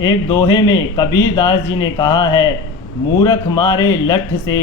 एक दोहे में कबीर दास जी ने कहा है, मूर्ख मारे लठ से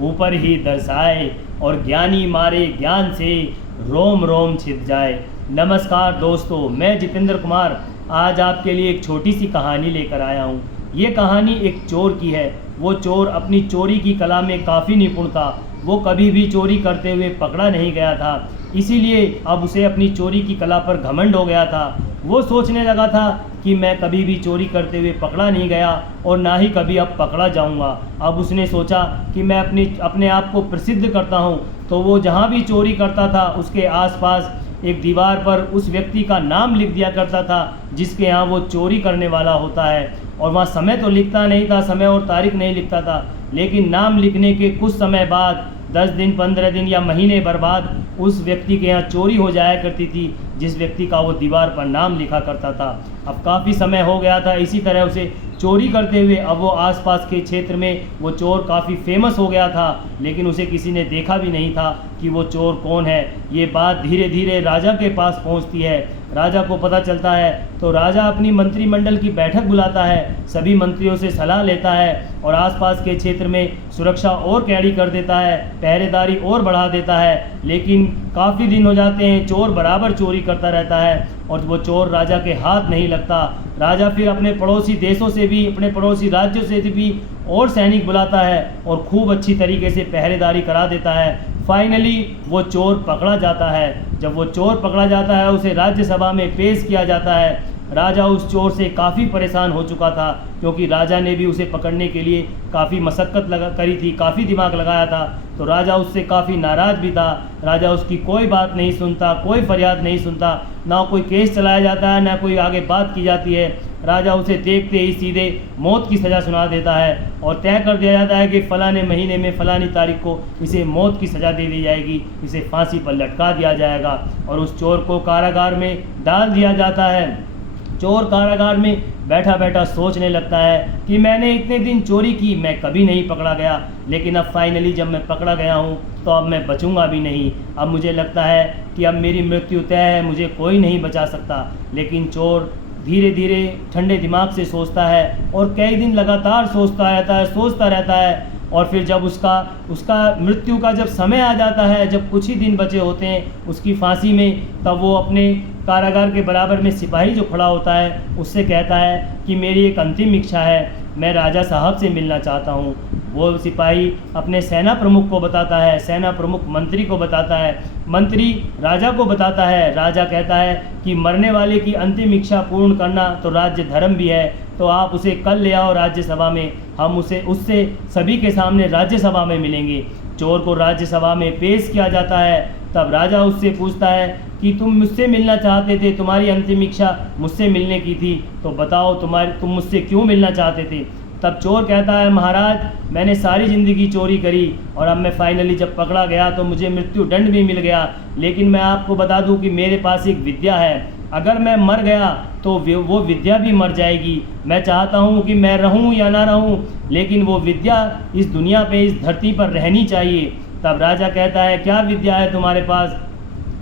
ऊपर ही दर्शाए और ज्ञानी मारे ज्ञान से रोम रोम छिद जाए। नमस्कार दोस्तों, मैं जितेंद्र कुमार आज आपके लिए एक छोटी सी कहानी लेकर आया हूँ। ये कहानी एक चोर की है। वो चोर अपनी चोरी की कला में काफ़ी निपुण था। वो कभी भी चोरी करते हुए पकड़ा नहीं गया था, इसीलिए अब उसे अपनी चोरी की कला पर घमंड हो गया था। वो सोचने लगा था कि मैं कभी भी चोरी करते हुए पकड़ा नहीं गया और ना ही कभी अब पकड़ा जाऊंगा। अब उसने सोचा कि मैं अपने आप को प्रसिद्ध करता हूं। तो वो जहां भी चोरी करता था उसके आसपास एक दीवार पर उस व्यक्ति का नाम लिख दिया करता था जिसके यहाँ वो चोरी करने वाला होता है। और वहाँ समय तो लिखता नहीं था, समय और तारीख नहीं लिखता था, लेकिन नाम लिखने के कुछ समय बाद 10 दिन 15 दिन या महीने भर बाद उस व्यक्ति के यहाँ चोरी हो जाया करती थी जिस व्यक्ति का वो दीवार पर नाम लिखा करता था। अब काफ़ी समय हो गया था इसी तरह उसे चोरी करते हुए। अब वो आसपास के क्षेत्र में वो चोर काफ़ी फेमस हो गया था, लेकिन उसे किसी ने देखा भी नहीं था कि वो चोर कौन है। ये बात धीरे धीरे राजा के पास पहुंचती है। राजा को पता चलता है तो राजा अपनी मंत्रिमंडल की बैठक बुलाता है, सभी मंत्रियों से सलाह लेता है और आसपास के क्षेत्र में सुरक्षा और कैडी कर देता है, पहरेदारी और बढ़ा देता है। लेकिन काफ़ी दिन हो जाते हैं, चोर बराबर चोरी करता रहता है और वो चोर राजा के हाथ नहीं लगता। राजा फिर अपने पड़ोसी देशों से भी, अपने पड़ोसी राज्यों से भी और सैनिक बुलाता है और खूब अच्छी तरीके से पहरेदारी करा देता है। फाइनली वो चोर पकड़ा जाता है। जब वो चोर पकड़ा जाता है उसे राज्यसभा में पेश किया जाता है। राजा उस चोर से काफ़ी परेशान हो चुका था क्योंकि राजा ने भी उसे पकड़ने के लिए काफ़ी मशक्क़त करी थी, काफ़ी दिमाग लगाया था। तो राजा उससे काफ़ी नाराज़ भी था। राजा उसकी कोई बात नहीं सुनता, कोई फरियाद नहीं सुनता, ना कोई केस चलाया जाता है, ना कोई आगे बात की जाती है। राजा उसे देखते ही सीधे मौत की सज़ा सुना देता है और तय कर दिया जाता है कि फ़लाने महीने में फ़लानी तारीख को इसे मौत की सज़ा दे दी जाएगी, इसे फांसी पर लटका दिया जाएगा। और उस चोर को कारागार में डाल दिया जाता है। चोर कारागार में बैठा बैठा सोचने लगता है कि मैंने इतने दिन चोरी की, मैं कभी नहीं पकड़ा गया, लेकिन अब फाइनली जब मैं पकड़ा गया हूँ तो अब मैं बचूंगा भी नहीं। अब मुझे लगता है कि अब मेरी मृत्यु तय है, मुझे कोई नहीं बचा सकता। लेकिन चोर धीरे धीरे ठंडे दिमाग से सोचता है और कई दिन लगातार सोचता रहता है और फिर जब उसका मृत्यु का जब समय आ जाता है, जब कुछ ही दिन बचे होते हैं उसकी फांसी में, तब वो अपने कारागार के बराबर में सिपाही जो खड़ा होता है उससे कहता है कि मेरी एक अंतिम इच्छा है, मैं राजा साहब से मिलना चाहता हूँ। वो सिपाही अपने सेना प्रमुख को बताता है, सेना प्रमुख मंत्री को बताता है, मंत्री राजा को बताता है। राजा कहता है कि मरने वाले की अंतिम इच्छा पूर्ण करना तो राज्य धर्म भी है, तो आप उसे कल ले आओ राज्यसभा में, हम उससे सभी के सामने राज्यसभा में मिलेंगे। चोर को राज्यसभा में पेश किया जाता है। तब राजा उससे पूछता है कि तुम मुझसे मिलना चाहते थे, तुम्हारी अंतिम इच्छा मुझसे मिलने की थी, तो बताओ तुम मुझसे क्यों मिलना चाहते थे। तब चोर कहता है, महाराज मैंने सारी ज़िंदगी चोरी करी और अब मैं फाइनली जब पकड़ा गया तो मुझे मृत्यु दंड भी मिल गया, लेकिन मैं आपको बता दूं कि मेरे पास एक विद्या है, अगर मैं मर गया तो वो विद्या भी मर जाएगी। मैं चाहता हूँ कि मैं रहूँ या ना रहूँ, लेकिन वो विद्या इस दुनिया पे, इस धरती पर रहनी चाहिए। तब राजा कहता है, क्या विद्या है तुम्हारे पास।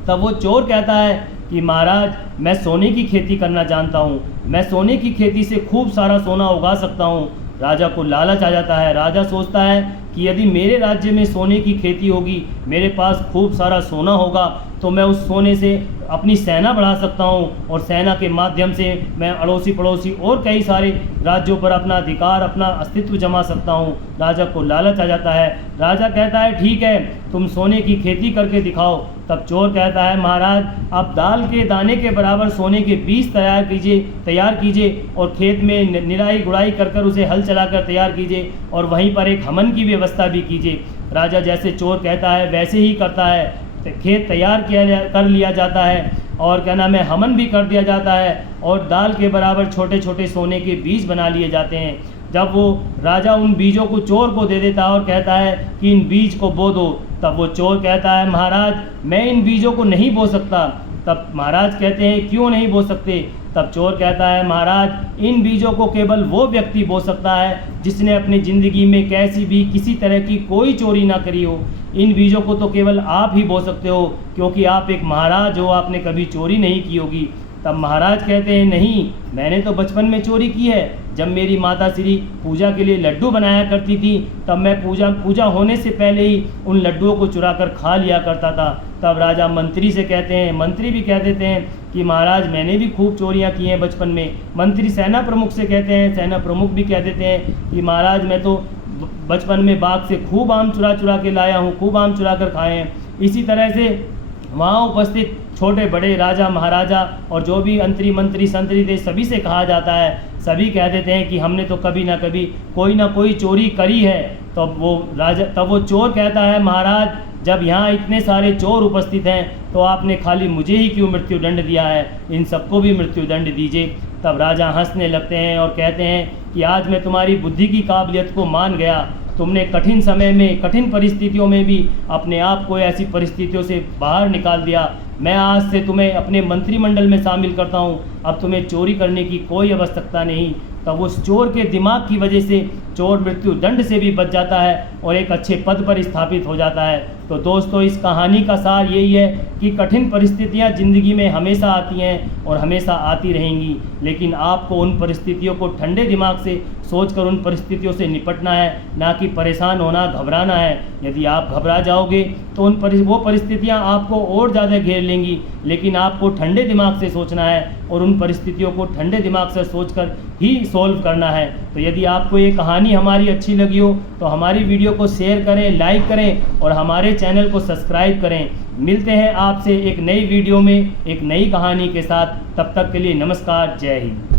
तब वो चोर कहता है कि महाराज मैं सोने की खेती करना जानता हूँ, मैं सोने की खेती से खूब सारा सोना उगा सकता हूँ। राजा को लालच आ जाता है। राजा सोचता है कि यदि मेरे राज्य में सोने की खेती होगी, मेरे पास खूब सारा सोना होगा, तो मैं उस सोने से अपनी सेना बढ़ा सकता हूँ और सेना के माध्यम से मैं अड़ोसी पड़ोसी और कई सारे राज्यों पर अपना अधिकार, अपना अस्तित्व जमा सकता हूँ। राजा को लालच आ जाता है। राजा कहता है, ठीक है तुम सोने की खेती करके दिखाओ। तब चोर कहता है, महाराज आप दाल के दाने के बराबर सोने के बीज तैयार कीजिए और खेत में निराई गुड़ाई कर उसे हल चलाकर तैयार कीजिए और वहीं पर एक हवन की व्यवस्था भी कीजिए। राजा जैसे चोर कहता है वैसे ही करता है। खेत तैयार कर लिया जाता है और क्या नाम है, हवन भी कर दिया जाता है और दाल के बराबर छोटे छोटे सोने के बीज बना लिए जाते हैं। जब वो राजा उन बीजों को चोर को दे देता है और कहता है कि इन बीज को बो दो, तब वो चोर कहता है, महाराज मैं इन बीजों को नहीं बो सकता। तब महाराज कहते हैं, क्यों नहीं बो सकते। तब चोर कहता है, महाराज इन बीजों को केवल वो व्यक्ति बो सकता है जिसने अपनी ज़िंदगी में किसी तरह की कोई चोरी ना करी हो। इन बीजों को तो केवल आप ही बो सकते हो, क्योंकि आप एक महाराज हो, आपने कभी चोरी नहीं की होगी। तब महाराज कहते हैं नहीं, मैंने तो बचपन में चोरी की है। जब मेरी माता श्री पूजा के लिए लड्डू बनाया करती थी तब मैं पूजा होने से पहले ही उन लड्डुओं को चुरा कर खा लिया करता था। तब राजा मंत्री से कहते हैं, मंत्री भी कह देते हैं कि महाराज मैंने भी खूब चोरियां की हैं बचपन में। मंत्री सेना प्रमुख से कहते हैं, सेना प्रमुख भी कह देते हैं कि महाराज मैं तो बचपन में बाग से खूब आम चुरा के लाया हूँ, खूब आम चुरा कर खाए हैं। इसी तरह से वहाँ उपस्थित छोटे बड़े राजा महाराजा और जो भी मंत्री संतरी थे सभी से कहा जाता है, सभी कह देते हैं कि हमने तो कभी ना कभी कोई ना कोई चोरी करी है। तब वो चोर कहता है, महाराज जब यहाँ इतने सारे चोर उपस्थित हैं तो आपने खाली मुझे ही क्यों मृत्युदंड दिया है, इन सबको भी मृत्युदंड दीजिए। तब राजा हंसने लगते हैं और कहते हैं कि आज मैं तुम्हारी बुद्धि की काबिलियत को मान गया। तुमने कठिन समय में, कठिन परिस्थितियों में भी अपने आप को ऐसी परिस्थितियों से बाहर निकाल दिया। मैं आज से तुम्हें अपने मंत्रिमंडल में शामिल करता हूँ, अब तुम्हें चोरी करने की कोई आवश्यकता नहीं। तब उस चोर के दिमाग की वजह से चोर मृत्यु दंड से भी बच जाता है और एक अच्छे पद पर स्थापित हो जाता है। तो दोस्तों इस कहानी का सार यही है कि कठिन परिस्थितियां ज़िंदगी में हमेशा आती हैं और हमेशा आती रहेंगी, लेकिन आपको उन परिस्थितियों को ठंडे दिमाग से सोचकर उन परिस्थितियों से निपटना है, ना कि परेशान होना, घबराना है। यदि आप घबरा जाओगे तो वो परिस्थितियां आपको और ज़्यादा घेर लेंगी, लेकिन आपको ठंडे दिमाग से सोचना है और उन परिस्थितियों को ठंडे दिमाग से सोचकर ही सॉल्व करना है। तो यदि आपको ये कहानी हमारी अच्छी लगी हो तो हमारी वीडियो को शेयर करें, लाइक करें और हमारे चैनल को सब्सक्राइब करें। मिलते हैं आपसे एक नई वीडियो में एक नई कहानी के साथ। तब तक के लिए नमस्कार, जय हिंद।